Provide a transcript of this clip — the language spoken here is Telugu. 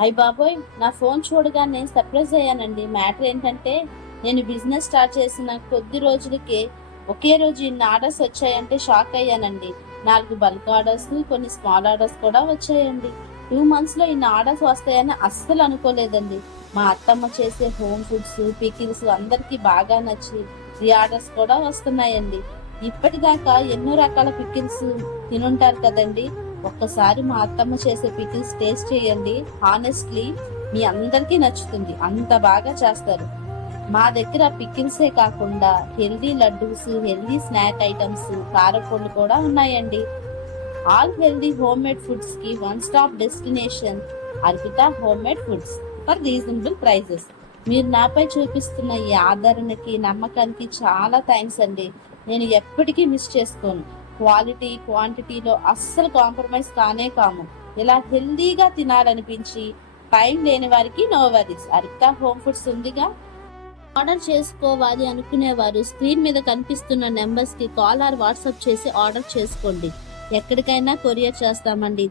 అయ్య బాబోయ్! నా ఫోన్ చూడగానే సర్ప్రైజ్ అయ్యానండి. మ్యాటర్ ఏంటంటే, నేను బిజినెస్ స్టార్ట్ చేసిన కొద్ది రోజులకే ఒకే రోజు ఇన్ని ఆర్డర్స్ వచ్చాయంటే షాక్ అయ్యానండి. 4 బల్క్ ఆర్డర్స్, కొన్ని స్మాల్ ఆర్డర్స్ కూడా వచ్చాయండి. 2 మంత్స్‌లో ఇన్ని ఆర్డర్స్ వస్తాయని అస్సలు అనుకోలేదండి. మా అత్తమ్మ చేసే హోమ్ ఫుడ్స్, పికిల్స్ అందరికీ బాగా నచ్చి రీ ఆర్డర్స్ కూడా వస్తున్నాయండి. ఇప్పటిదాకా ఎన్నో రకాల పికిల్స్ తినుంటారు కదండీ! ఒక్కసారి మా అత్తమ్మ చేసే పికిల్స్ టేస్ట్ చేయండి. హానెస్ట్‌లీ మీ అందరికీ నచ్చుతుంది. అంత బాగా చేస్తారు. మా దగ్గర పికిల్సే కాకుండా healthy laddus, healthy snack items, కారపొళ్ళు కూడా ఉన్నాయండి. ఆల్ హెల్తీ హోమ్‌మేడ్ ఫుడ్స్‌కి one stop destination Arpita homemade foods for reasonable prices. మీరు నాపై చూపిస్తున్న ఈ ఆదరణకి, నమ్మకానికి చాలా థాంక్స్ అండి. నేను ఎప్పటికీ మిస్ చేసుకోను. క్వాలిటీ, క్వాంటిటీలో అస్సలు కాంప్రమైజ్ కానే కాము. ఇలా హెల్తీగా తినాలనిపించి టైం లేని వారికి no worries. Arpita home foods ఉందిగా. ఆర్డర్ చేసుకోవాలి అనుకునేవారు స్క్రీన్ మీద కనిపిస్తున్న నెంబర్స్‌కి కాల్ ఆర్ వాట్సాప్ చేసి ఆర్డర్ చేసుకోండి. ఎక్కడికైనా కొరియర్ చేస్తామండి.